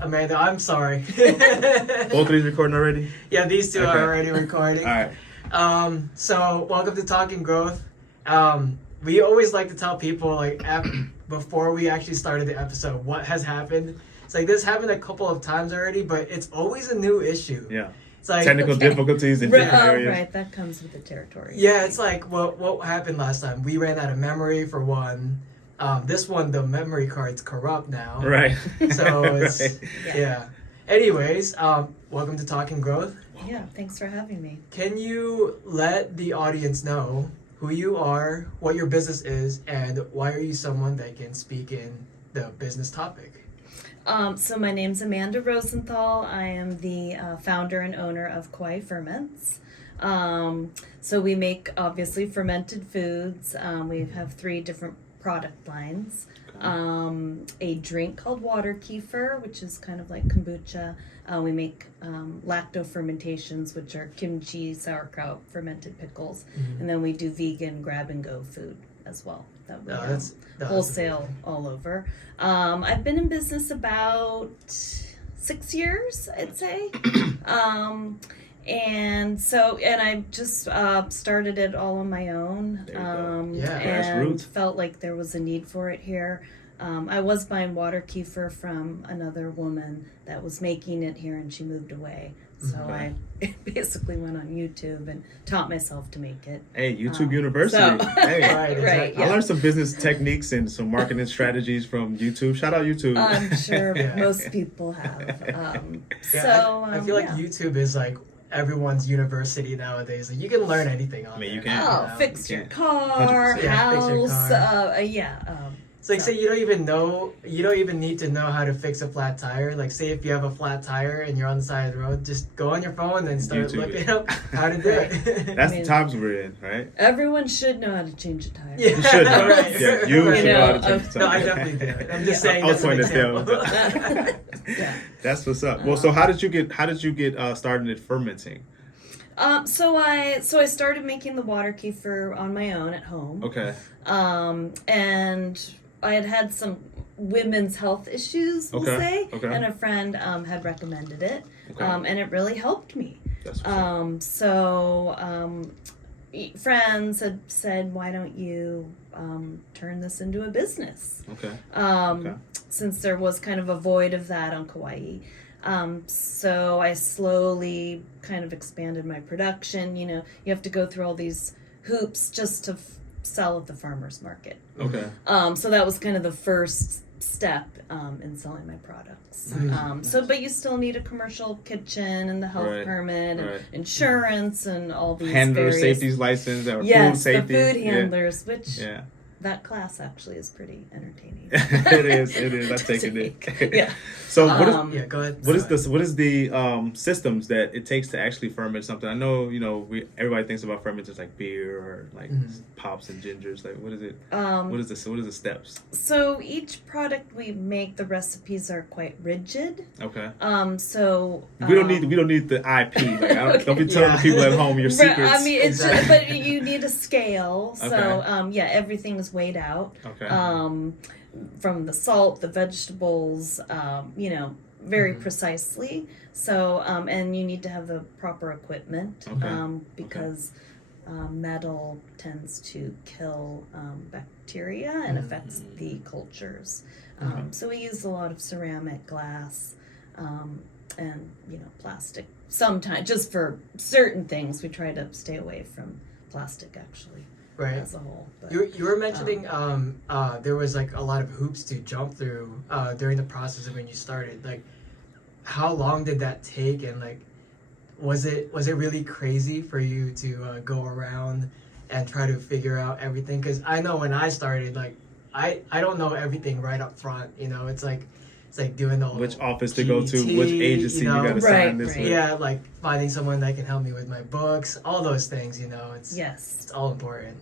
Amanda, I'm sorry. Both of these recording already? Yeah, these two are already recording. All right. So welcome to Talking Growth. We always like to tell people like before we actually started the episode what has happened. It's like this happened a couple of times already, but it's always a new issue. Yeah. It's like Technical difficulties in different areas. Right, that comes with the territory. Yeah, it's like what happened last time. We ran out of memory for one. This one, the memory card's corrupt now. Right. So it's Right. yeah. Anyways, welcome to Talking Growth. Yeah, thanks for having me. Can you let the audience know who you are, what your business is, and why are you someone that can speak in the business topic? So my name's Amanda Rosenthal. I am the founder and owner of Kauai Ferments. So we make obviously fermented foods. We have 3 different product lines. A drink called water kefir, which is kind of like kombucha. We make lacto fermentations, which are kimchi, sauerkraut, fermented pickles, and then we do vegan grab and go food as well. That we That's wholesale all over. I've been in business about 6 years, I'd say. And I just started it all on my own. There you go. Yeah. And Grassroots. felt like there was a need for it here. I was buying water kefir from another woman that was making it here, and she moved away. So Okay. I basically went on YouTube and taught myself to make it. Hey, YouTube University. So- Hey. Right, exactly. Right, I learned some business techniques and some marketing strategies from YouTube. Shout out YouTube. I'm sure Yeah. most people have. Yeah, So I feel like yeah. YouTube is like everyone's university nowadays. Like you can learn anything on I mean, you there. can. Oh, know? fix your Yeah. car, 100%. Yeah, fix your house, car. It's like so- say you don't even need to know how to fix a flat tire. Like say if you have a flat tire and you're on the side of the road, just go on your phone and start YouTube looking it. up how to do Right. it. That's I mean- the times we're in, right? Everyone should know how to change a tire. Yeah. You should know. Right. Yeah, you Right. should know how to change the No, time. I definitely do. I'm just Yeah. saying I was that's an pointing at example. Yeah. That's what's up. Well, so how did you get started in fermenting? So I started making the water kefir on my own at home. Okay. And I had some women's health issues, we'll Okay, say, okay. and a friend had recommended it, Okay. and it really helped me. That's what's up. Friends had said, why don't you turn this into a business? Okay. Um, Okay. Since there was kind of a void of that on Kauai. So I slowly kind of expanded my production. You know, you have to go through all these hoops just to sell at the farmer's market. Okay. So that was kind of the first step in selling my products. But you still need a commercial kitchen and the health Right, permit and right. insurance and all these Handler various... safety's license or Yes, food safety. the food Yeah. handlers, which Yeah. that class actually is pretty entertaining. It is. I've taken it. Yeah. So what is Yeah, go ahead. what is this? What is the systems that it takes to actually ferment something? I know everybody thinks about fermenters like beer or like pops and gingers. Like what is it? What is this? What is the steps? So each product we make, the recipes are quite rigid. Okay. We We don't need the IP. Like don't be telling Yeah. the people at home your secrets. I mean, it's Exactly. but you need a scale. So Okay. everything is weighed out. Okay. From the salt, the vegetables, very precisely. So, and you need to have the proper equipment Okay. because metal tends to kill bacteria and affects the cultures. So we use a lot of ceramic, glass, and plastic. Sometimes, just for certain things, we try to stay away from plastic actually. Right. As a whole. But, You were mentioning there was like a lot of hoops to jump through during the process of when you started. Like, how long did that take, and like, was it really crazy for you to go around and try to figure out everything? Because I know when I started, like, I don't know everything right up front. It's like doing the whole Which office to go to, GT, which agency you got to sign this Right. with. Yeah, like finding someone that can help me with my books, all those things. It's yes. it's all important.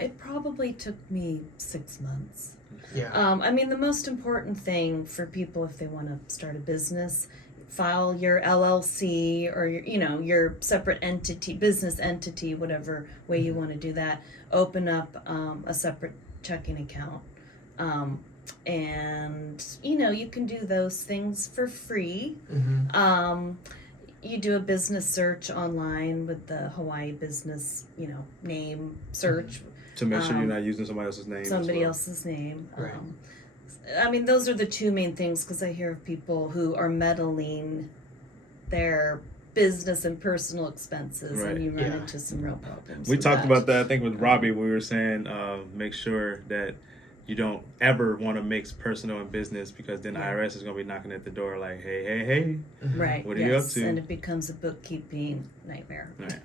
It probably took me 6 months. Yeah. I mean, the most important thing for people if they want to start a business, file your LLC or your separate entity, business entity, whatever way you want to do that. Open up a separate checking account, and you can do those things for free. You do a business search online with the Hawaii business, name search. To make sure you're not using somebody else's name. Somebody else's name. Right. Those are the two main things, because I hear of people who are meddling their business and personal expenses, and you run into some real problems. We talked about that, I think, with Robbie. We were saying make sure that you don't ever want to mix personal and business, because then IRS is going to be knocking at the door like, hey, right? What are you up to? And it becomes a bookkeeping nightmare. Right.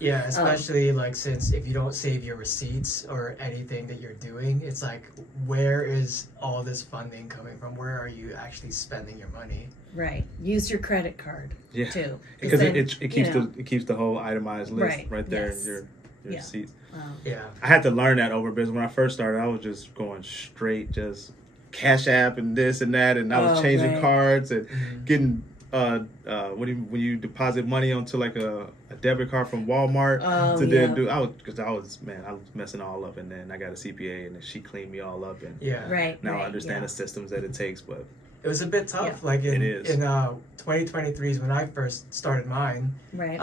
Yeah, especially since if you don't save your receipts or anything that you're doing, it's like, where is all this funding coming from? Where are you actually spending your money? Right. Use your credit card too, because it keeps the whole itemized list right there in your receipts. I had to learn that over business. When I first started, I was just going straight, just Cash App and this and that, and I was changing cards and getting when you deposit money onto like a debit card from Walmart then do. I was messing all up, and then I got a CPA and she cleaned me all up, and now I understand the systems that it takes, but it was a bit tough. Like in 2023 is when I first started mine. Right.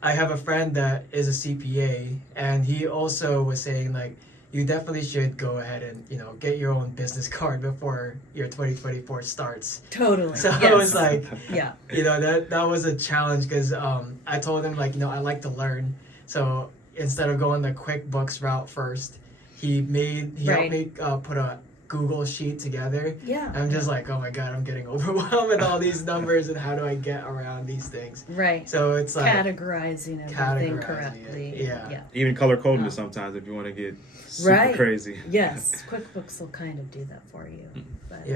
I have a friend that is a CPA, and he also was saying like, you definitely should go ahead and get your own business card before your 2024 starts. Totally. So I was like, yeah, that was a challenge, because I told him like, I like to learn. So instead of going the QuickBooks route first, he helped me put a Google sheet together. Yeah. I'm just like, oh my God, I'm getting overwhelmed with all these numbers, and how do I get around these things? Right. So it's like categorizing everything correctly. Yeah. Even color coding it sometimes if you want to get super crazy. Yes. QuickBooks will kind of do that for you. But,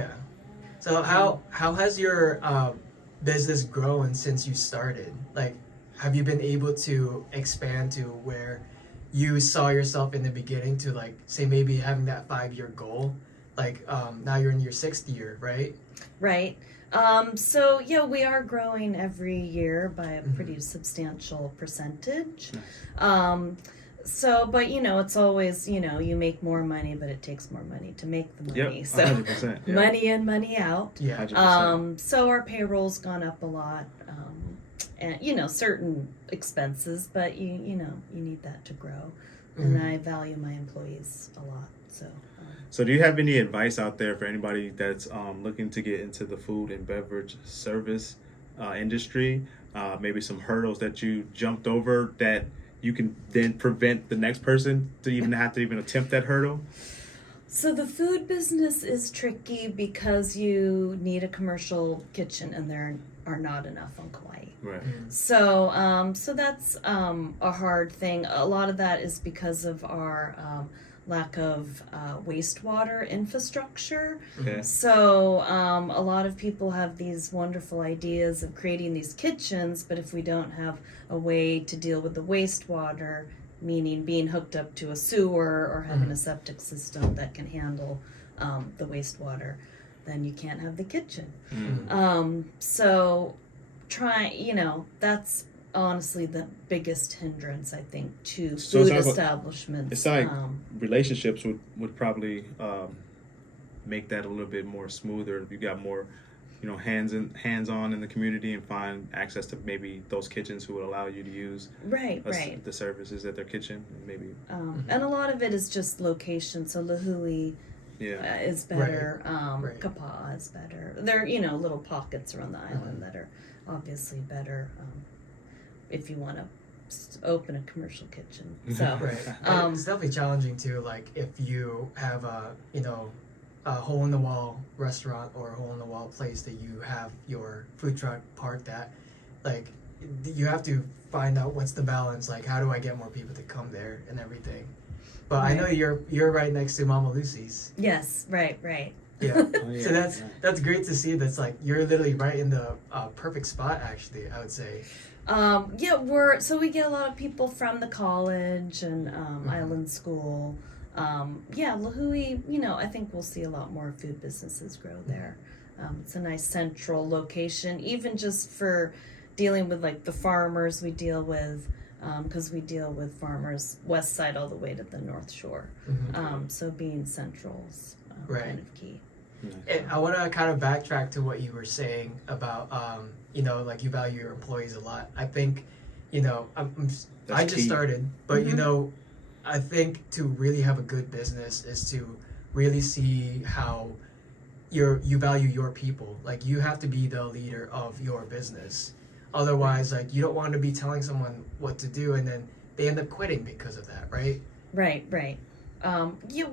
So how has your business grown since you started? Like, have you been able to expand to where you saw yourself in the beginning to, like, say maybe having that 5-year goal? Like, now you're in your 6th year, right? Right. So we are growing every year by a pretty substantial percentage. But it's always, you make more money, but it takes more money to make the money. Yep, so 100%, money in, money out. Yeah. 100%. So our payroll's gone up a lot. And certain expenses, but you need that to grow. And I value my employees a lot. So do you have any advice out there for anybody that's looking to get into the food and beverage service industry? Maybe some hurdles that you jumped over that you can then prevent the next person to even have to even attempt that hurdle? So the food business is tricky because you need a commercial kitchen, and there are not enough on Kauai. Right. So that's a hard thing. A lot of that is because of our lack of wastewater infrastructure. Okay. So a lot of people have these wonderful ideas of creating these kitchens, but if we don't have a way to deal with the wastewater, meaning being hooked up to a sewer or having a septic system that can handle the wastewater, then you can't have the kitchen. So that's honestly the biggest hindrance, I think, to food establishments. It's like relationships would probably make that a little bit more smoother if you got more hands-on in the community and find access to maybe those kitchens who would allow you to use the services at their kitchen, maybe. And a lot of it is just location. So Lahui is better. Kapaa is better. There are little pockets around the island that are obviously better if you want to open a commercial kitchen. So it's definitely challenging too. Like if you have a hole in the wall restaurant or a hole in the wall place that you have your food truck parked at, like you have to find out what's the balance. Like, how do I get more people to come there and everything? But I know you're right next to Mama Lucy's. Yes, right. Yeah. So that's great to see. That's like you're literally right in the perfect spot. Actually, I would say. We get a lot of people from the college and Island School. Lahui, I think we'll see a lot more food businesses grow there. It's a nice central location, even just for dealing with like the farmers we deal with, because we deal with farmers west side all the way to the North Shore. So being central is kind of key. And I want to kind of backtrack to what you were saying about, like you value your employees a lot. I think, I just started, but I think to really have a good business is to really see how you value your people. Like you have to be the leader of your business. Otherwise, like you don't want to be telling someone what to do and then they end up quitting because of that, right? Right.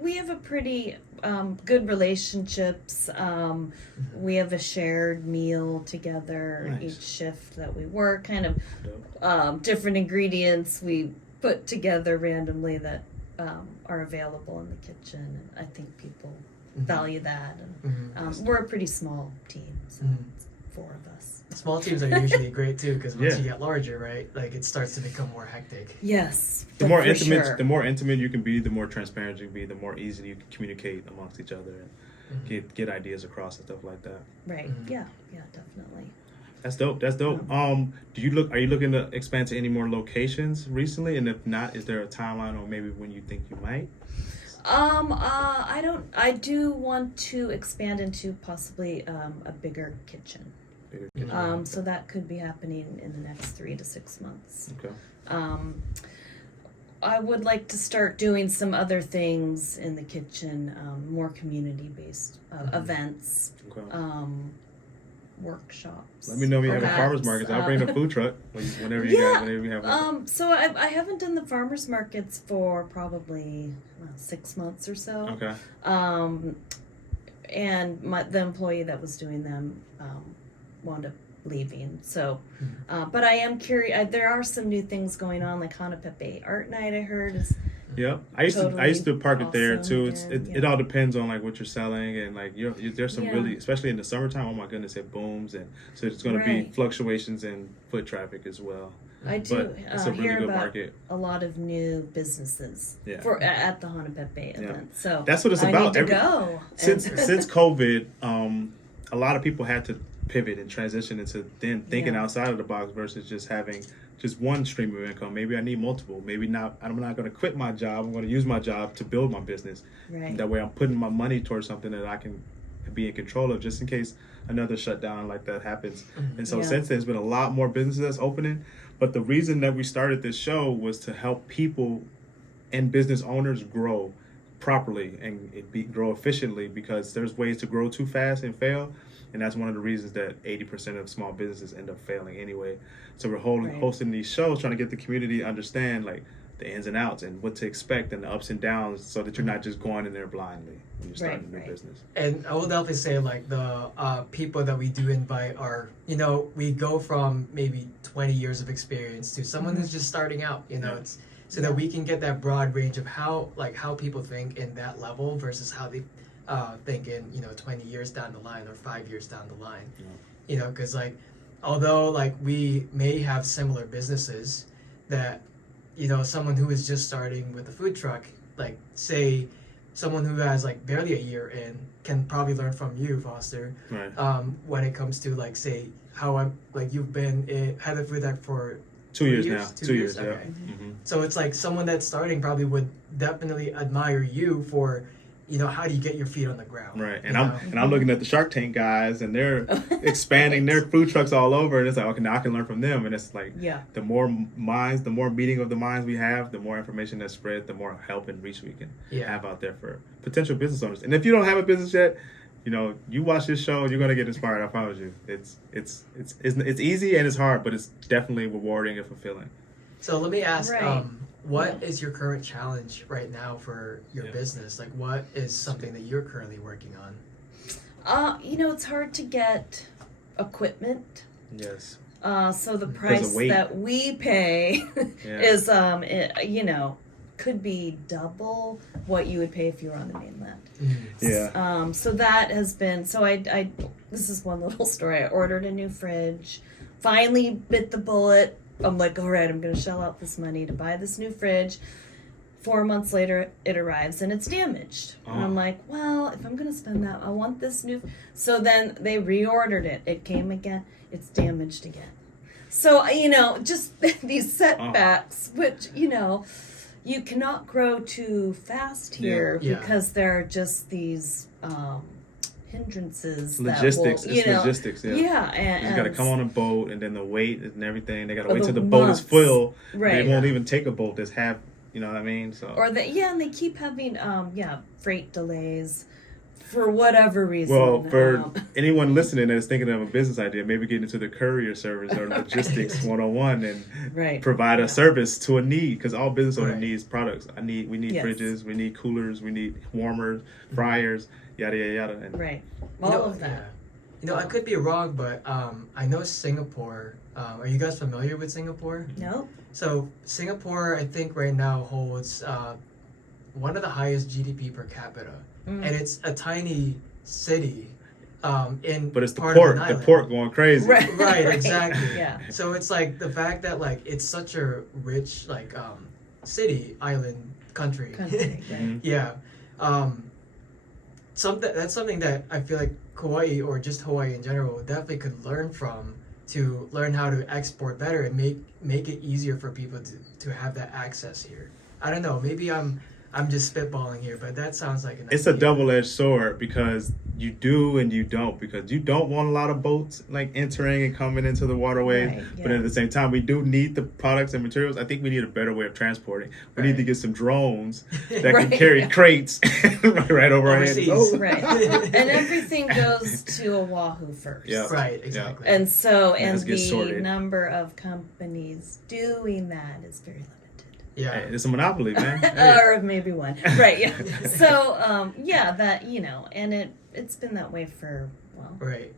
We have a pretty good relationships. We have a shared meal together each shift that we work. Kind of different ingredients we put together randomly that are available in the kitchen. And I think people value that. And we're a pretty small team, so it's 4 of us. Small teams are usually great too, because once you get larger, right, like it starts to become more hectic. Yes, the more intimate you can be, the more transparent you can be, the more easily you can communicate amongst each other and get ideas across and stuff like that. Right. Yeah, definitely. That's dope. Are you looking to expand to any more locations recently? And if not, is there a timeline or maybe when you think you might? I do want to expand into possibly a bigger kitchen. So that could be happening in the next 3 to 6 months. Okay. I would like to start doing some other things in the kitchen, more community-based events, workshops. Let me know when you have a farmers market. I'll bring the food truck whenever you have one. So I haven't done the farmers markets for probably 6 months or so. Okay. And the employee that was doing them wound up leaving. So, but I am curious. There are some new things going on, like Hanapepe Art Night. I heard is. Yeah, I used to park it there too. It all depends on like what you're selling and like there's some really, especially in the summertime. Oh my goodness, it booms, and so it's going to be fluctuations in foot traffic as well. I do but it's a really hear good about market. A lot of new businesses at the Hanapepe event. So that's what it's about. I need to go. Since COVID, a lot of people had to pivot and transition into then thinking outside of the box versus just having just one stream of income. Maybe I need multiple. Maybe not. I'm not going to quit my job. I'm going to use my job to build my business. Right. That way I'm putting my money towards something that I can be in control of just in case another shutdown like that happens. And so since there's been a lot more businesses that's opening. But the reason that we started this show was to help people and business owners grow properly and grow efficiently, because there's ways to grow too fast and fail. And that's one of the reasons that 80% of small businesses end up failing anyway. So we're hosting these shows, trying to get the community to understand like the ins and outs and what to expect and the ups and downs, so that you're not just going in there blindly when you're starting a new business. And I will definitely say like the people that we do invite are, we go from maybe 20 years of experience to someone who's just starting out, it's so that we can get that broad range of how people think in that level versus how they think in 20 years down the line or 5 years down the line. Because like although like we may have similar businesses, that someone who is just starting with a food truck, like say someone who has like barely a year in, can probably learn from you, Foster, when it comes to like say how I'm like you've been had a food truck for 2 years now. 2 years, okay. Mm-hmm. So it's like someone that's starting probably would definitely admire you for how do you get your feet on the ground? Right. And I'm looking at the Shark Tank guys, and they're expanding their food trucks all over, and it's like, okay, now I can learn from them. And it's like the more minds, the more meeting of the minds we have, the more information that's spread, the more help and reach we can have out there for potential business owners. And if you don't have a business yet, you watch this show, you're gonna get inspired. I promise you. It's easy and it's hard, but it's definitely rewarding and fulfilling. So let me ask, what is your current challenge right now for your business? Like, what is something that you're currently working on? It's hard to get equipment. Yes. So the price that we pay is, could be double what you would pay if you were on the mainland. Yeah. So that has been, this is one little story. I ordered a new fridge, finally bit the bullet. I'm like, all right, I'm going to shell out this money to buy this new fridge. 4 months later, it arrives and it's damaged. And I'm like, well, if I'm going to spend that, I want this new. So then they reordered it. It came again. It's damaged again. So, just these setbacks, which, you cannot grow too fast here because there are just these hindrances. Logistics. That will, logistics. Yeah. Yeah. And you got to come on a boat, and then the weight and everything. They got to wait till the months. boat is full. Right. They won't even take a boat that's half. You know what I mean? So. Or and they keep having freight delays. For whatever reason. Well, for anyone listening that's thinking of a business idea, maybe get into the courier service or logistics 101 and provide a service to a need, because all business owner needs products. We need fridges, we need coolers, we need warmers, fryers, yada yada yada. And all of that. Yeah. I could be wrong, but I know Singapore. Are you guys familiar with Singapore? No. So Singapore, I think right now holds one of the highest GDP per capita. And it's a tiny city but it's the port going crazy. Right, exactly. Yeah. So it's like the fact that like it's such a rich like city, island, country. Right. Yeah. That's something that I feel like Kauai, or just Hawaii in general, definitely could learn from, to learn how to export better and make it easier for people to have that access here. I don't know, maybe I'm just spitballing here, but that sounds like it's a double-edged sword, because you do and you don't, because you don't want a lot of boats like entering and coming into the waterways, but at the same time we do need the products and materials. I think we need a better way of transporting. We need to get some drones that can carry crates right over our heads. Right. And everything goes to Oahu first. Yeah. Right, exactly. And so the sorted. number of companies doing that is very limited. Yeah, hey, it's a monopoly, man. Or maybe one, right? Yeah. So, that and it's been that way for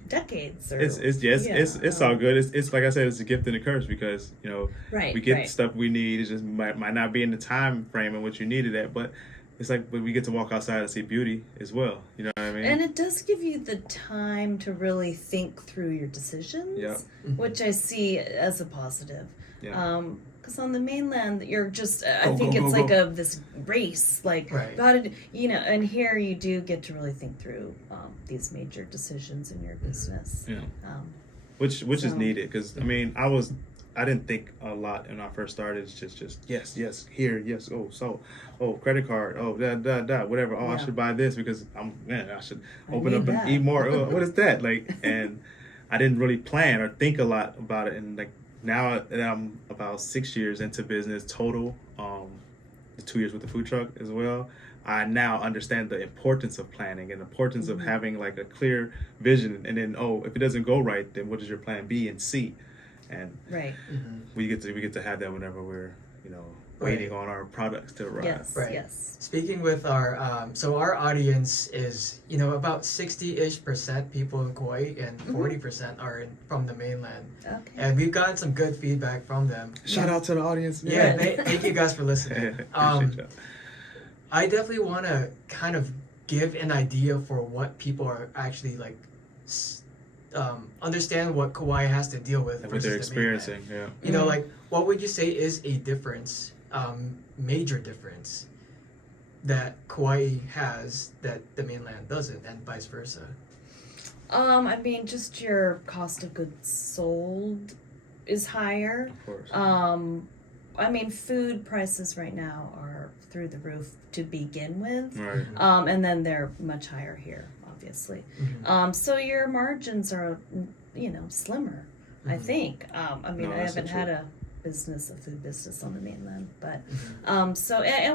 decades. It's all good. It's like I said, it's a gift and a curse, because we get the stuff we need. It just might not be in the time frame in which you needed it, but it's like when we get to walk outside and see beauty as well. You know what I mean? And it does give you the time to really think through your decisions, which I see as a positive. Yeah. Because on the mainland, you're just, I think it's like this race, like, gotta, and here you do get to really think through these major decisions in your business. Yeah. Which is needed, because, I didn't think a lot when I first started. It's just yes, here, yes, credit card, whatever. I should buy this because I should open up and eat more. What is that? And I didn't really plan or think a lot about it, and now that I'm about 6 years into business total, the 2 years with the food truck as well, I now understand the importance of planning and the importance of having like a clear vision. And then, if it doesn't go right, then what is your plan B and C? And we get to have that whenever we're waiting on our products to arrive. Yes. Speaking with our so our audience is about 60-ish% people in Kauai, and 40% are from the mainland. Okay. And we've gotten some good feedback from them. Shout out to the audience. Yeah, thank you guys for listening. I definitely want to kind of give an idea for what people are actually like. Understand what Kauai has to deal with and what they're experiencing. Like, what would you say is a difference, major difference, that Kauai has that the mainland doesn't, and vice versa? Just your cost of goods sold is higher. Of course. Food prices right now are through the roof to begin with. Right. And then they're much higher here, obviously. So your margins are, slimmer, I think. I haven't had a food business on the mainland, but and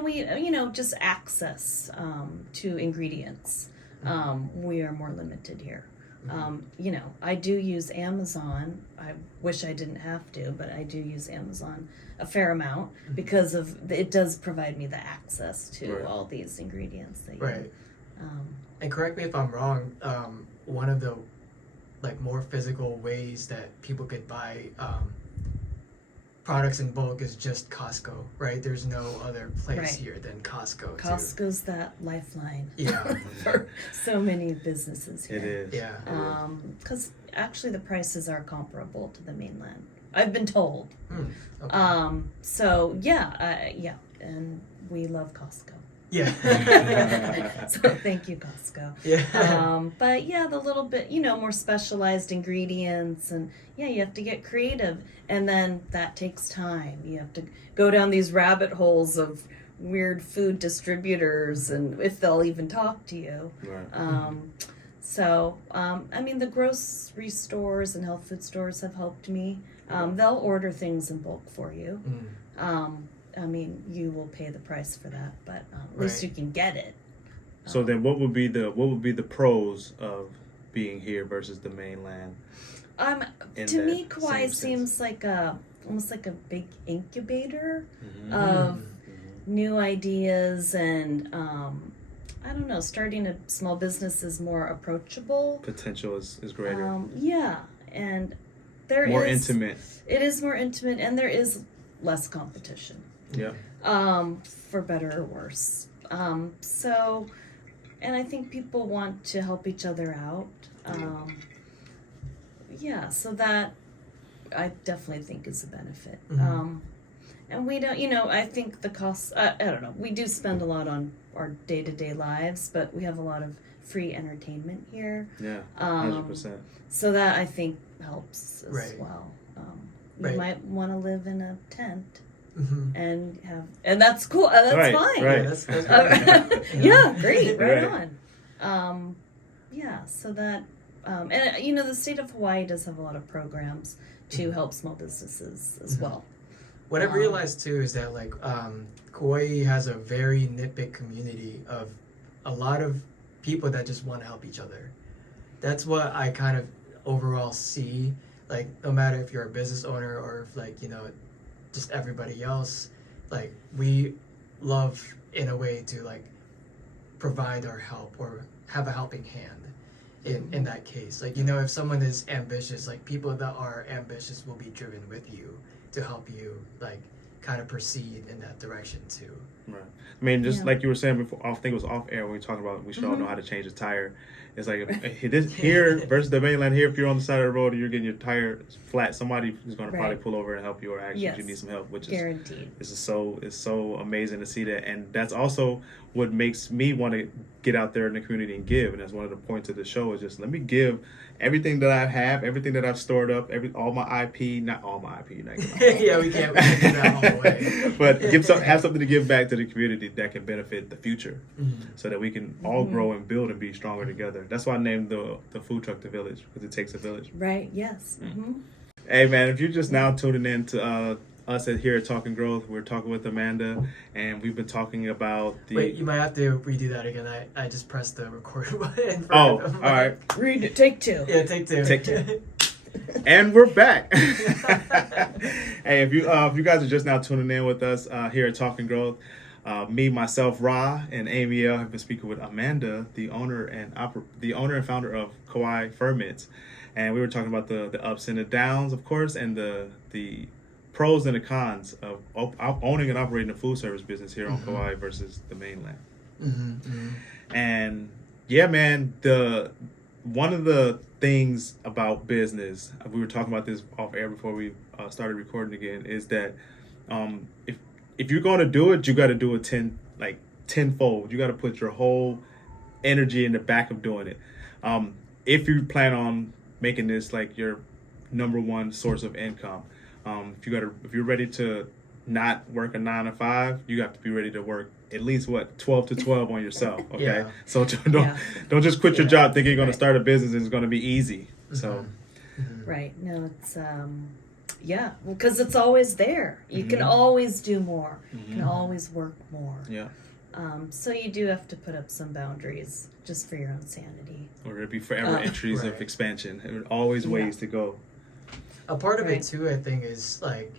we, just access to ingredients. We are more limited here. I do use Amazon. I wish I didn't have to, but I do use Amazon a fair amount because it does provide me the access to all these ingredients that you and correct me if I'm wrong, one of the more physical ways that people could buy products in bulk is just Costco, right? There's no other place here than Costco. Costco's that lifeline. Yeah. For so many businesses here. It is. Yeah. Because actually the prices are comparable to the mainland. I've been told. Okay. And we love Costco. Yeah. So thank you, Costco. Yeah. But the little bit, more specialized ingredients, and you have to get creative, and then that takes time. You have to go down these rabbit holes of weird food distributors, and if they'll even talk to you. Right. So, I mean, the grocery stores and health food stores have helped me. They'll order things in bulk for you. I mean, you will pay the price for that, but at least you can get it. So then, what would be the pros of being here versus the mainland? To me, Kauai seems like almost like a big incubator of new ideas, and I don't know, starting a small business is more approachable. Potential is greater. Yeah, and there more is intimate. It is more intimate, and there is less competition. Yeah. For better or worse. So, and I think people want to help each other out. Yeah, so that I definitely think is a benefit. And we don't, I think the costs, I don't know, we do spend a lot on our day-to-day lives, but we have a lot of free entertainment here. Yeah, 100%. So that I think helps as well. You might want to live in a tent. And that's cool. That's fine. Right. Yeah, great. Right on. Yeah, so that, and the state of Hawaii does have a lot of programs to help small businesses as well. What I've realized too is that like Kauai has a very nitpick community of a lot of people that just want to help each other. That's what I kind of overall see. Like no matter if you're a business owner or if like just everybody else, like we love in a way to like provide our help or have a helping hand in that case. Like if someone is ambitious, like people that are ambitious will be driven with you to help you like kind of proceed in that direction too. Right. I mean, just like you were saying before, I think it was off air when we were talking about we should all know how to change a tire. It's like here versus the mainland. Here, if you're on the side of the road and you're getting your tire flat, somebody is going to probably pull over and help you or ask you if you need some help, which is guaranteed. It's so amazing to see that, and that's also what makes me want to get out there in the community and give. And that's one of the points of the show is just let me give everything that I have, everything that I've stored up, all my IP, not all my IP, yeah, we can't do that all the way. But have something to give back to the community that can benefit the future, so that we can all grow and build and be stronger together. That's why I named the food truck the village, because it takes a village. Right. Yes. Hey man, if you're just now tuning in to us here at Talking Growth, we're talking with Amanda, and we've been talking about the... Wait, you might have to redo that again. I just pressed the record button. All right. Read it. Take two. Yeah, take two. And we're back. Hey, if you guys are just now tuning in with us here at Talking Growth, me, myself, Ra, and Amy L have been speaking with Amanda, the owner and founder of Kauai Ferments, and we were talking about the ups and the downs, of course, and the pros and the cons of owning and operating a food service business here on Kauai versus the mainland. And yeah, man, one of the things about business, we were talking about this off air before we started recording again, is that if you're going to do it, you got to do it tenfold. You got to put your whole energy in the back of doing it. If you plan on making this like your number one source of income, if you're ready to not work a 9 to 5, you have to be ready to work at least 12 to 12 on yourself. Okay, yeah. So don't just quit your job thinking you're going to start a business and it's going to be easy. So right, no, it's because it's always there. You can always do more. You can always work more. Yeah. So you do have to put up some boundaries just for your own sanity. Or there'll be forever entries of expansion. There are always ways to go. A part of it too, I think, is like,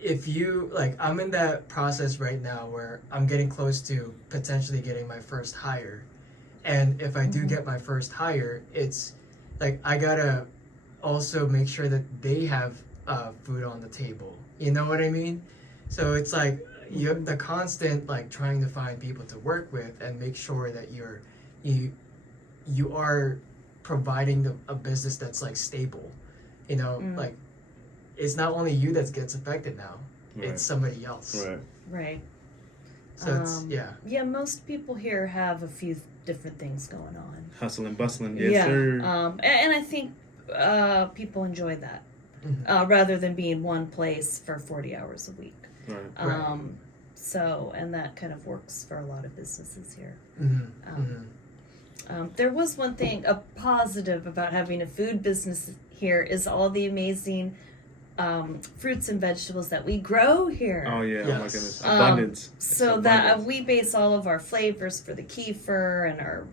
if you like, I'm in that process right now where I'm getting close to potentially getting my first hire. And if I do get my first hire, it's like, I gotta also make sure that they have food on the table. You know what I mean? So it's like, you have the constant like trying to find people to work with and make sure that you are providing a business that's like stable, like it's not only you that gets affected now, it's somebody else. Right. So it's most people here have a few different things going on. Hustling, bustling, yes sir. And I think people enjoy that rather than being one place for 40 hours a week. Right. So, and that kind of works for a lot of businesses here. There was one thing, a positive about having a food business here is all the amazing fruits and vegetables that we grow here. Oh yeah, yes. Oh my goodness, abundance. So that we base all of our flavors for the kefir and our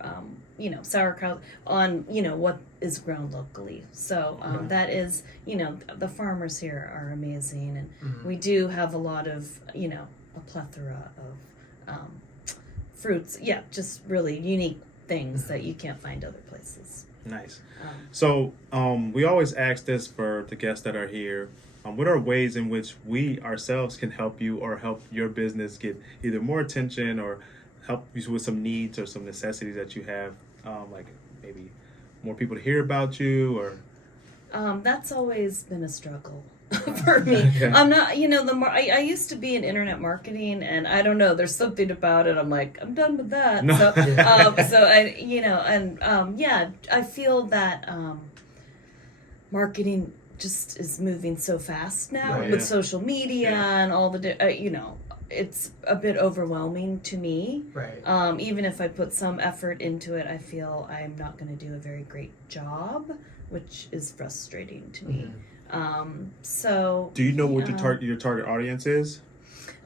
sauerkraut on what is grown locally. So that is the farmers here are amazing, and we do have a lot of a plethora of fruits. Yeah, just really unique things that you can't find other places. Nice. So we always ask this for the guests that are here. What are ways in which we ourselves can help you or help your business get either more attention or help you with some needs or some necessities that you have, like maybe more people to hear about you or? That's always been a struggle for me. Yeah. I'm not, I used to be in internet marketing, and I don't know, there's something about it. I'm like, I'm done with that. No. I feel that marketing just is moving so fast now with social media and all the, it's a bit overwhelming to me. Right. Even if I put some effort into it, I feel I'm not going to do a very great job, which is frustrating to me. So do you know what your target audience is?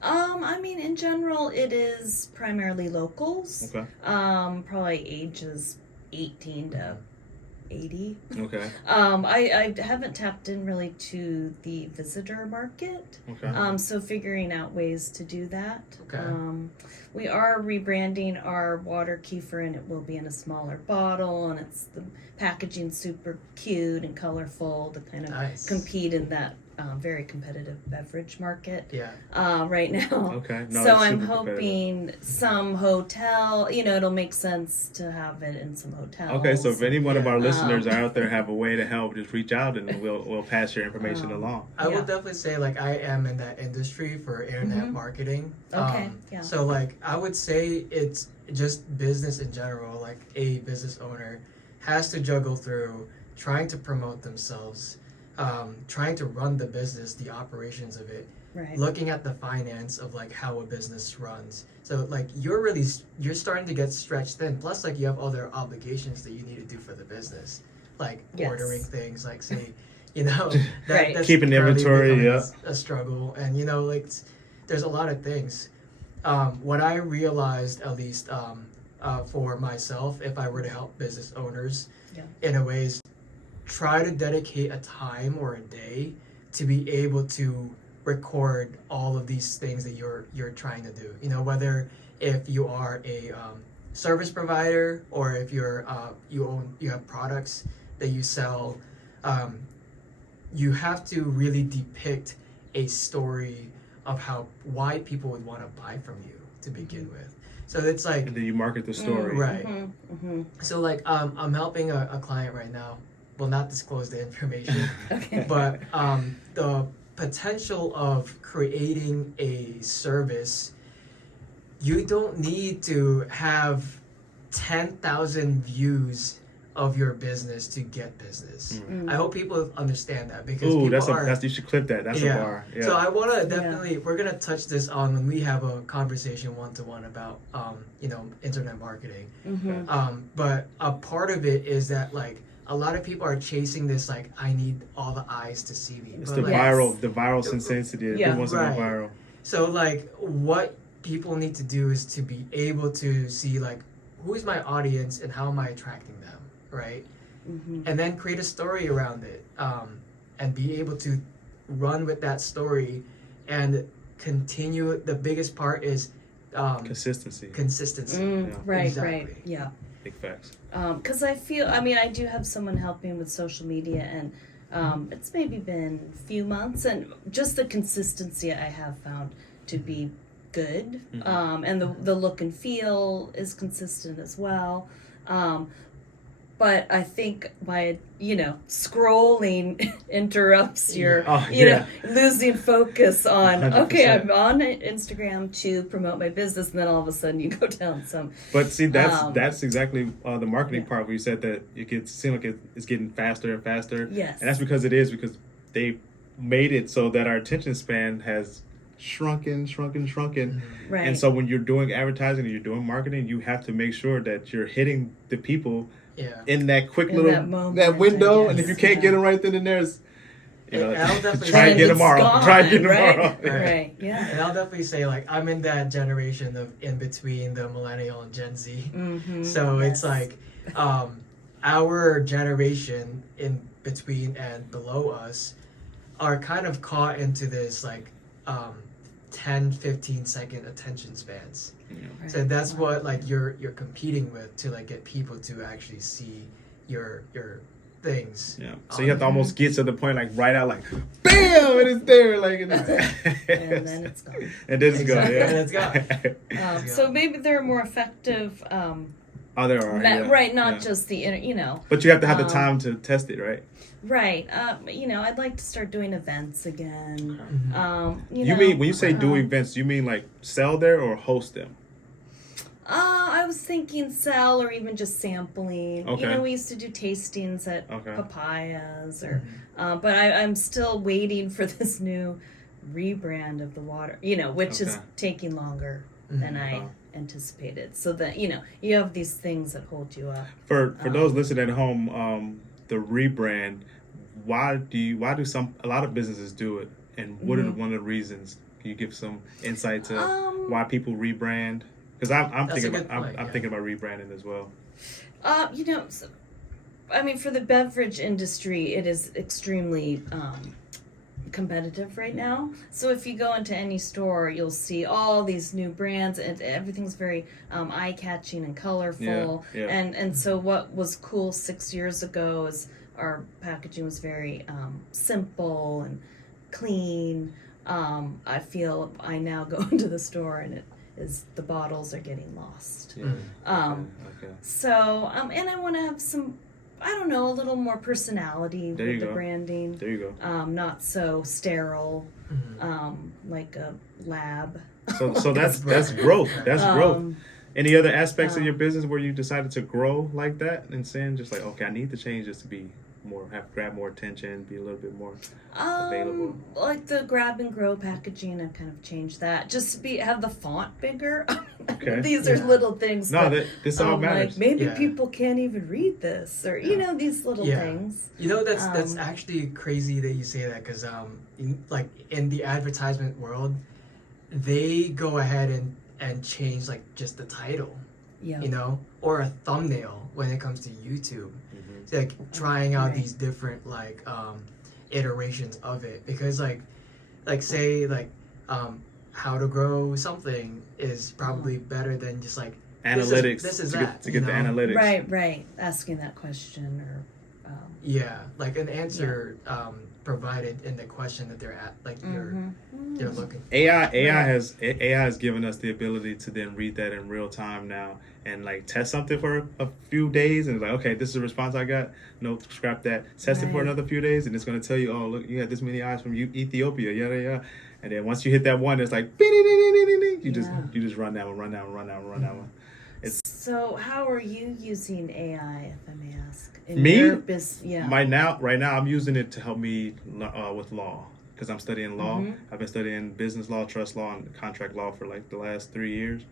In general, it is primarily locals. Okay. Probably ages 18 to 80. Okay. I haven't tapped in really to the visitor market. Okay. So figuring out ways to do that. Okay. We are rebranding our water kefir, and it will be in a smaller bottle, and the packaging super cute and colorful to kind of compete in that very competitive beverage market. Yeah. Right now. Okay. No, so I'm hoping some hotel, it'll make sense to have it in some hotels. Okay, so if any one of our listeners are out there have a way to help, just reach out and we'll pass your information along. I would definitely say I am in that industry for internet marketing. Okay. So I would say it's just business in general. Like a business owner has to juggle through trying to promote themselves, trying to run the business, the operations of it, looking at the finance of how a business runs. So you're starting to get stretched thin. Plus you have other obligations that you need to do for the business, like ordering things, say, that's keeping inventory, a struggle, and there's a lot of things. What I realized, at least for myself, if I were to help business owners in a way, is try to dedicate a time or a day to be able to record all of these things that you're trying to do. Whether if you are a service provider or if you have products that you sell, you have to really depict a story of why people would want to buy from you to begin with. So it's and then you market the story. Right. So I'm helping a client right now. Will not disclose the information. Okay. But the potential of creating a service, you don't need to have 10,000 views of your business to get business. I hope people understand that, because you should clip that. That's a bar. Yeah. So I want to definitely, we're going to touch this on when we have a conversation one-to-one about, internet marketing. But a part of it is that a lot of people are chasing this, I need all the eyes to see me. It's the viral sensation. Who wants to go viral? So what people need to do is to be able to see who is my audience and how am I attracting them, right? And then create a story around it, and be able to run with that story and continue. The biggest part is consistency. Right. Yeah. Big facts. Because I feel, I do have someone helping with social media, and it's maybe been a few months, and just the consistency I have found to be good. And the look and feel is consistent as well. But I think my, scrolling interrupts your, losing focus on, 100%. Okay, I'm on Instagram to promote my business, and then all of a sudden you go down some. But see, that's exactly the marketing part where you said that it seems like it's getting faster and faster. Yes. And that's because because they made it so that our attention span has shrunken. Right. And so when you're doing advertising and you're doing marketing, you have to make sure that you're hitting the people in that quick little that window. And if you can't get them right then and there, try and get tomorrow. Right. Yeah. And I'll definitely say, like, I'm in that generation of in between the millennial and Gen Z. Mm-hmm. So it's like, our generation in between and below us are kind of caught into this like 10-15 second attention spans. Right. So that's what like you're competing with to like get people to actually see your things. Yeah. So you have to almost get to the point like right out like bam and it's there like and then it's gone. And then it's gone. Yeah. And it's gone. So maybe there are more effective there are. Right, not just the But you have to have the time to test it, right? Right. I'd like to start doing events again. You mean when you say do events, you mean like sell there or host them? I was thinking sell or even just sampling. Okay. We used to do tastings at Papayas, or but I'm still waiting for this new rebrand of the water. Which is taking longer than I anticipated. So that you have these things that hold you up. For those listening at home, the rebrand. Why do a lot of businesses do it, and what are one of the reasons? Can you give some insight to why people rebrand? Because I'm thinking about rebranding as well. For the beverage industry, it is extremely competitive right now. So if you go into any store, you'll see all these new brands, and everything's very eye-catching and colorful. Yeah. And so what was cool 6 years ago is our packaging was very simple and clean. I feel I now go into the store and the bottles are getting lost. Yeah. So and I want to have some, a little more personality with the branding. There you go. Not so sterile, like a lab. So that's growth. That's growth. Any other aspects of your business where you decided to grow like that and saying just like, okay, I need to change this to be grab more attention, be a little bit more available? Like the grab and grow packaging, I've kind of changed that. Just to have the font bigger. Okay. These are little things. No, this all matters. Like maybe people can't even read this, or these little things. That's actually crazy that you say that, because like in the advertisement world, they go ahead and change like just the title, or a thumbnail when it comes to YouTube. So, like trying out these different like iterations of it, because like say like how to grow something is probably better than just like analytics. This is to that get the analytics. Right. Asking that question or like an answer provided in the question that they're at, like they're looking. AI has given us the ability to then read that in real time now and like test something for a few days and it's like, okay, this is the response I got. No, scrap that. Test it for another few days and it's going to tell you, oh look, you had this many eyes from Ethiopia, yada. And then once you hit that one, it's like you just run that one. So how are you using AI, if I may ask? Right now I'm using it to help me with law, because I'm studying law. I've been studying business law, trust law, and contract law for like the last 3 years.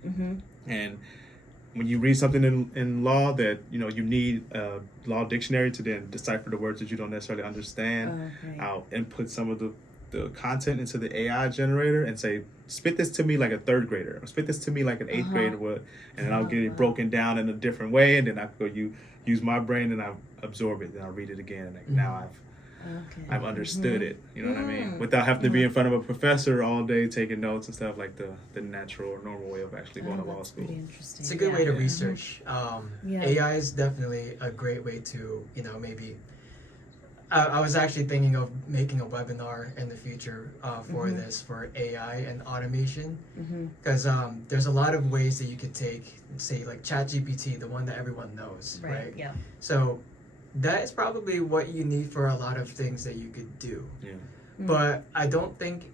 And when you read something in law that you need a law dictionary to then decipher the words that you don't necessarily understand, I'll input some of the content into the AI generator and say, spit this to me like a third grader, or spit this to me like an eighth grader would, and then I'll get it broken down in a different way, and then I go use my brain and I absorb it, then I'll read it again, and now I've understood it. You know what I mean? Without having to be in front of a professor all day taking notes and stuff, like the natural or normal way of actually going to law school. Pretty interesting. It's a good way to research. AI is definitely a great way to maybe. I was actually thinking of making a webinar in the future for this, for AI and automation, because there's a lot of ways that you could take, say, like ChatGPT, the one that everyone knows, right? Yeah. So that is probably what you need for a lot of things that you could do. Yeah. But I don't think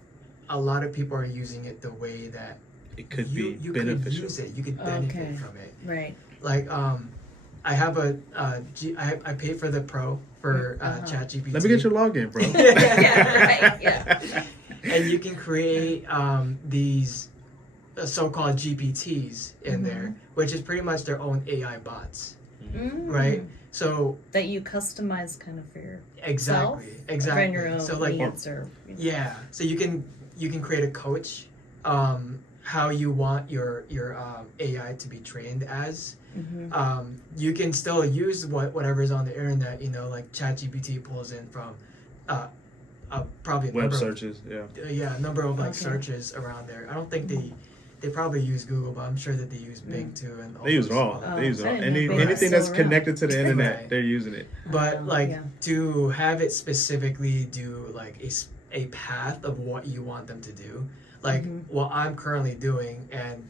a lot of people are using it the way that it could be you beneficial. could use it. You could benefit from it. Right. Like I have I paid for the Pro for ChatGPT. Let me get your login, bro. and you can create these so-called GPTs in there, which is pretty much their own AI bots, right? So that you customize kind of for your exactly for your own so like needs or so you can create a coach how you want your AI to be trained as. You can still use whatever's on the internet, like ChatGPT pulls in from probably a web searches, a number of like searches around there. I don't think they probably use Google, but I'm sure that they use Bing too, and they use it all. They use it all. Anything that's connected to the internet, they're using it. But to have it specifically do like a path of what you want them to do, like what I'm currently doing, and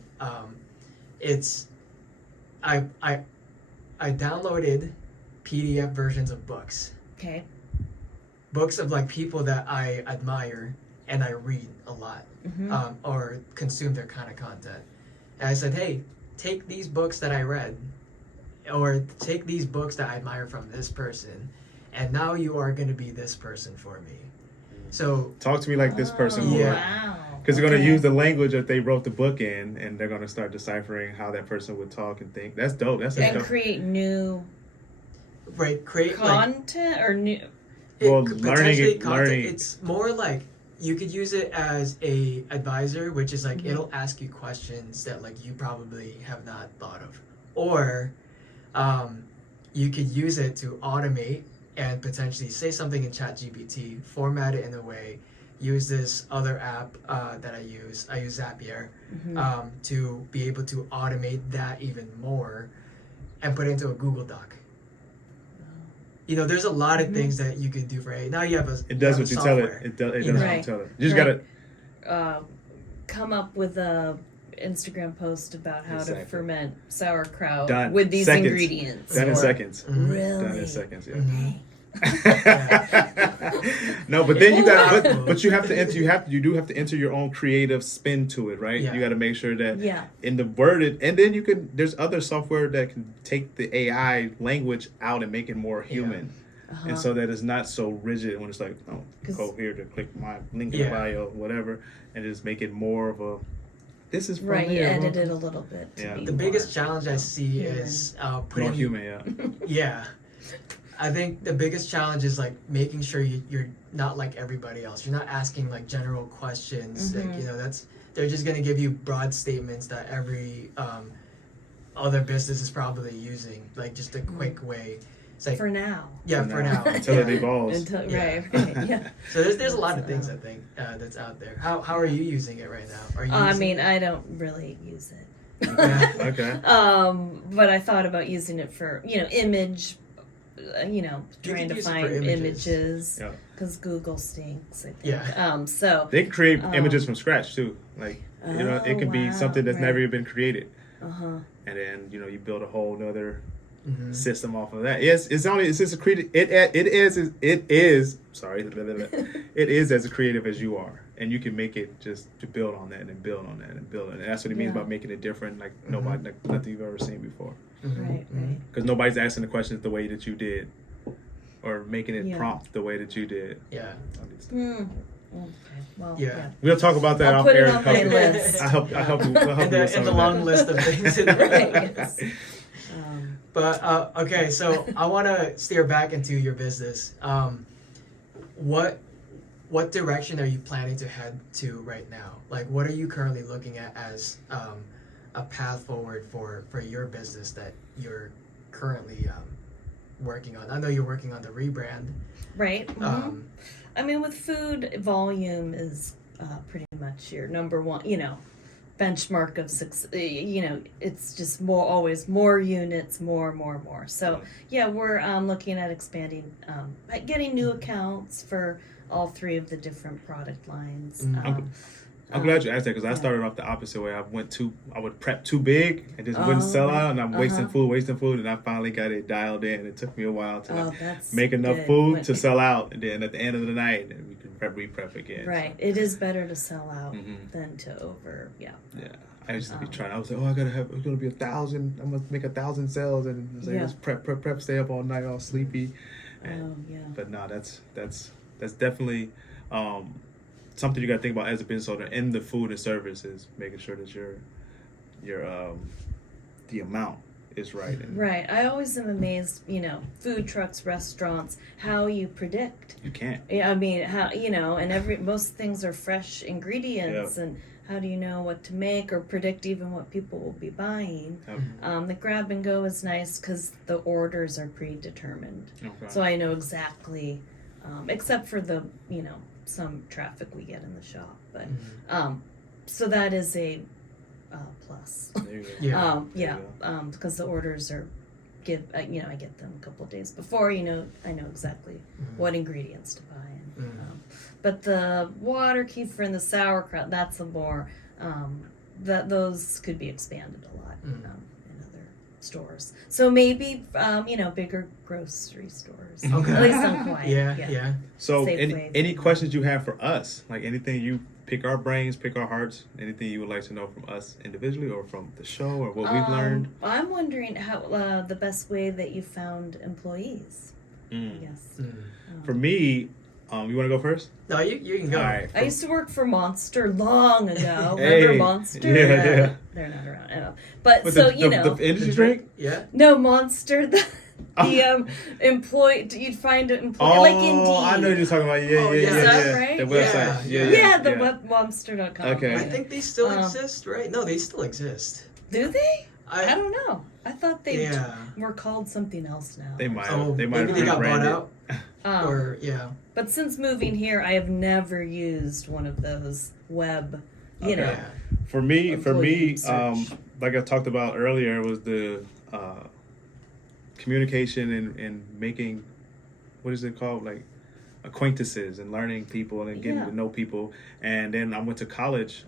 it's I downloaded PDF versions of books. Okay. Books of like people that I admire and I read a lot, or consume their kind of content. And I said, hey, take these books that I read, or take these books that I admire from this person, and now you are going to be this person for me. So talk to me like this person would. Wow. Because they're going to use the language that they wrote the book in, and they're going to start deciphering how that person would talk and think. That's dope. And create new create content or new. Learning. It's more like you could use it as a advisor, which is like it'll ask you questions that like you probably have not thought of, or you could use it to automate and potentially say something in ChatGPT, format it in a way. Use this other app that I use Zapier, to be able to automate that even more and put it into a Google Doc. There's a lot of things that you could do for AI. Now you have it does what you tell it. It does what you tell it. You just gotta come up with a Instagram post about how to ferment sauerkraut with these ingredients. Done in seconds. Really? Done in seconds. Yeah. No, but then but you have to enter. You do have to enter your own creative spin to it, right? You got to make sure that in the worded, and then there's other software that can take the AI language out and make it more human, and so that it's not so rigid when it's like, oh, go here to click my link in bio, whatever, and just make it more of a. This is from here. Edit it a little bit. The biggest challenge I see is putting more human. Yeah. I think the biggest challenge is like making sure you're not like everybody else. You're not asking like general questions. Like, they're just gonna give you broad statements that every other business is probably using, like just a quick way. It's like for now. Yeah, for now. Until it evolves. Right. Yeah. So there's a lot of things I think that's out there. How are you using it right now? Are you? I don't really use it. Okay. But I thought about using it for image. Trying to find images because Google stinks. I think. Yeah. So they can create images from scratch too. Like it can be something that's never even been created. And then you build a whole nother system off of that. Yes, it's just a creative. It is as creative as you are, and you can make it just to build on that and build on that and build on it. And that's what he means about making it different, like nobody, like nothing you've ever seen before. Right. Because nobody's asking the questions the way that you did, or making it prompt the way that you did. Yeah. Okay. Well, We'll talk about that off air. On my list. I help you with the long list of things. But okay, so I want to steer back into your business. What direction are you planning to head to right now? Like, what are you currently looking at as a path forward for your business that you're currently working on? I know you're working on the rebrand. Right. With food, volume is pretty much your number one, benchmark of success. It's just always more units, more. So we're looking at expanding, getting new accounts for all three of the different product lines. I'm glad you asked that because I started off the opposite way. I would prep too big and just wouldn't sell out, and I'm wasting food, and I finally got it dialed in. It took me a while to make enough food to sell out, and then at the end of the night, we can re-prep again. Right. So. It is better to sell out than to over. Yeah. I used to be trying. I was like, it's gonna be 1,000. I must make 1,000 sales, and it's like, let's prep, stay up all night, all sleepy. And, But no, that's definitely. something you got to think about as a business owner in the food and service is making sure that your the amount is right. Right. I always am amazed, food trucks, restaurants, how you predict. You can't. Yeah, I mean, how, and most things are fresh ingredients, and how do you know what to make or predict even what people will be buying? Yep. The grab and go is nice because the orders are predetermined. Okay. So I know exactly, except for the, some traffic we get in the shop. But so that is a plus. There you go. Because the orders are I get them a couple of days before. I know exactly what ingredients to buy. But the water kefir and the sauerkraut, that's a more those could be expanded a lot in other stores. So maybe bigger grocery stores. Okay. At least on Kauai. Yeah. So Safeway. any questions you have for us, like anything you pick our brains, pick our hearts, anything you would like to know from us individually or from the show or what we've learned? I'm wondering how the best way that you found employees. Yes. For me, you want to go first? No, you can go. All right. I used to work for Monster long ago. Hey, Remember Monster? yeah. They're not around. I know. But With so the energy drink? Yeah. No, Monster. The employee. You'd find an employee like Indeed. I know what you're talking about. Yeah. Is that right? The website. Yeah, webmonster.com. Okay. I think they still exist, right? No, they still exist. Do they? I don't know. I thought they were called something else now. They might. Maybe they got bought out. Or But since moving here, I have never used one of those web. For me, search. like I talked about earlier, was the communication and making, what is it called, like acquaintances and learning people and getting to know people. And then I went to college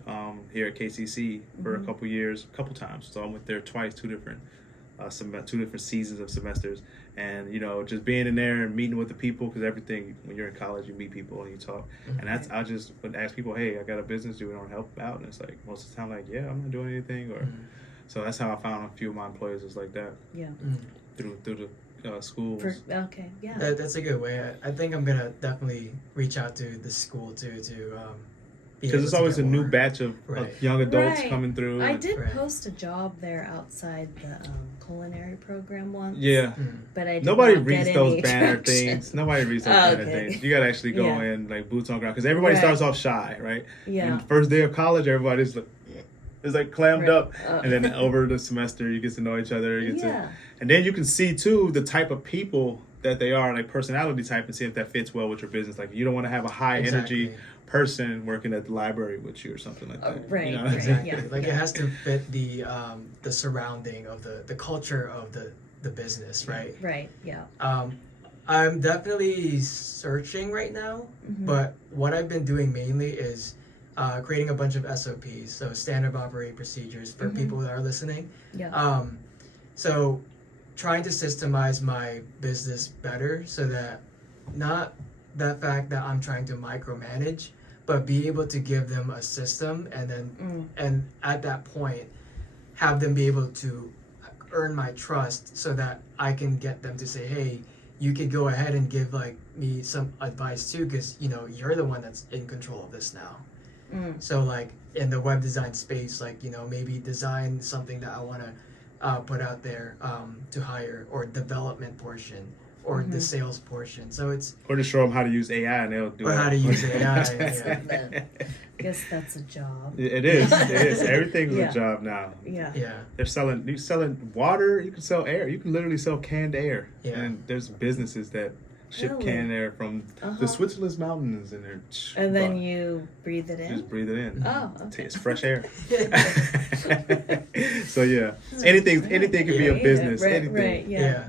here at KCC for a couple times. So I went there twice, two different seasons of semesters. And just being in there and meeting with the people, because everything, when you're in college, you meet people and you talk. And I just would ask people, hey, I got a business, do we want to help out? And it's like most of the time, like, yeah, I'm not doing anything. Or so that's how I found a few of my employees was like that. Yeah. Through the schools. That's a good way. I think I'm gonna definitely reach out to the school too to because it's always a new batch of young adults coming through. I did post a job there outside the culinary program once. Yeah, but I nobody reads those banner things. Nobody reads those banner things. You gotta actually go in like boots on ground, because everybody starts off shy, right? Yeah. And the first day of college, everybody's like clammed up, and then over the semester, you get to know each other. And then you can see too the type of people that they are, like personality type, and see if that fits well with your business. Like you don't want to have a high energy person working at the library with you or something like that. Like it has to fit the surrounding of the culture of the business, right? Right. Yeah. I'm definitely searching right now, but what I've been doing mainly is creating a bunch of SOPs, so standard operating procedures for people that are listening. Yeah. So trying to systemize my business better, so that not the fact that I'm trying to micromanage, but be able to give them a system, and then and at that point have them be able to earn my trust, so that I can get them to say, hey, you could go ahead and give like me some advice too, because you're the one that's in control of this now. So like in the web design space, like maybe design something that I want to put out there to hire, or development portion, or the sales portion. So it's or to show them how to use AI, and they'll do or it. how to use AI. I guess that's a job. It is. Everything's a job now. Yeah. You're selling water. You can sell air. You can literally sell canned air. Yeah. And there's businesses that ship canned air from the Switzerland mountains, and then you breathe it in. Just breathe it in. Oh, okay. It's fresh air. So anything could be a business. Anything. Right. Yeah.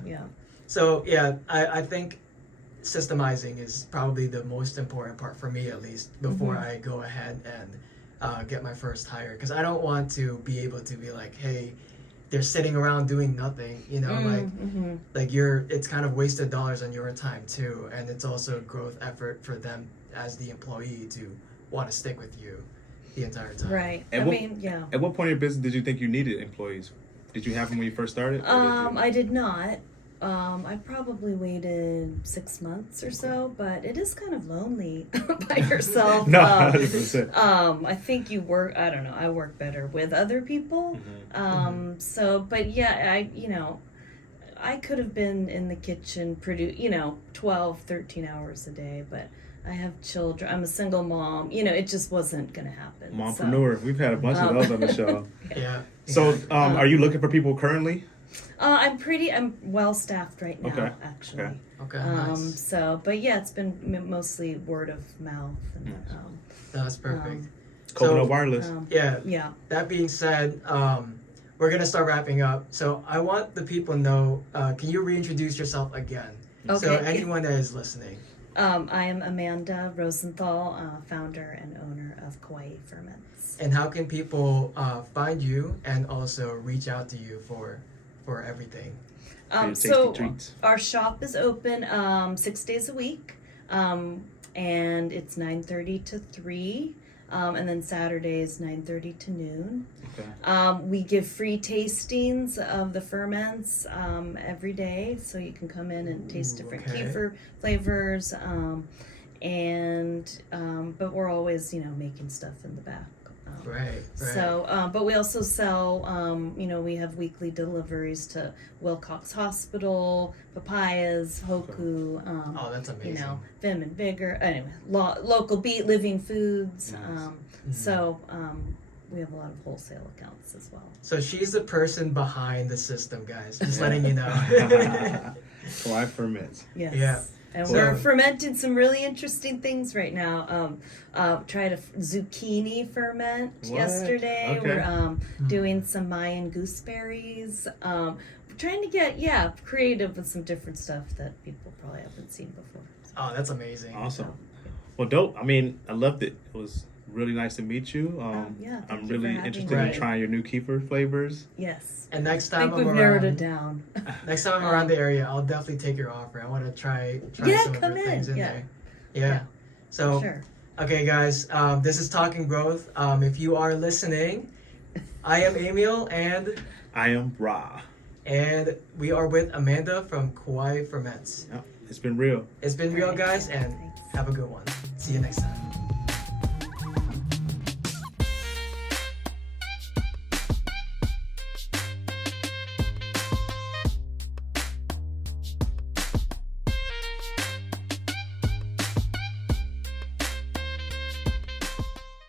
So I think systemizing is probably the most important part for me, at least, before I go ahead and get my first hire, because I don't want to be able to be like, hey, they're sitting around doing nothing, like it's kind of wasted dollars on your time too, and it's also a growth effort for them as the employee to want to stick with you the entire time. Right. At what point in your business did you think you needed employees? Did you have them when you first started? I did not. I probably waited 6 months or so, but it is kind of lonely by yourself. No, 100%. I think you work. I don't know. I work better with other people. So, but yeah, I could have been in the kitchen 12, 13 hours a day, but I have children. I'm a single mom. It just wasn't going to happen. Mompreneur. We've had a bunch of those on the show. Yeah. So, are you looking for people currently? I'm well staffed right now, actually. Okay. Nice. So, but yeah, it's been mostly word of mouth. And, that's perfect. Coconut wireless. Yeah. That being said, we're gonna start wrapping up. So I want the people to know. Can you reintroduce yourself again? Okay. So anyone that is listening. I am Amanda Rosenthal, founder and owner of Kauai Ferments. And how can people find you and also reach out to you for everything? So our shop is open 6 days a week, and it's 9:30 to 3, and then Saturdays 9:30 to noon. Okay. We give free tastings of the ferments every day, so you can come in and taste different kefir flavors, but we're always making stuff in the back. Right. So, but we also sell, we have weekly deliveries to Wilcox Hospital, Papayas, Hoku. That's amazing. Vim and Vigor. Anyway, local Beat Living Foods. Nice. So, we have a lot of wholesale accounts as well. So she's the person behind the system, guys. Just letting you know. Kauai Ferments. Yes. Yeah. And we're fermenting some really interesting things right now. Tried a zucchini ferment yesterday. Okay. We're doing some Mayan gooseberries. Trying to get creative with some different stuff that people probably haven't seen before. Oh, that's amazing. Awesome. Well, dope. I mean, I loved it. It was really nice to meet you. I'm really interested in trying your new kefir flavors. Yes. And next time we've narrowed it down. Next time I'm around the area, I'll definitely take your offer. I want to try some of your things in there. Yeah. So, sure. Okay, guys. This is Talking Growth. If you are listening, I am Emil and I am Ra. And we are with Amanda from Kauai Ferments. Yep. It's been real. It's been real, guys, and have a good one. See you next time.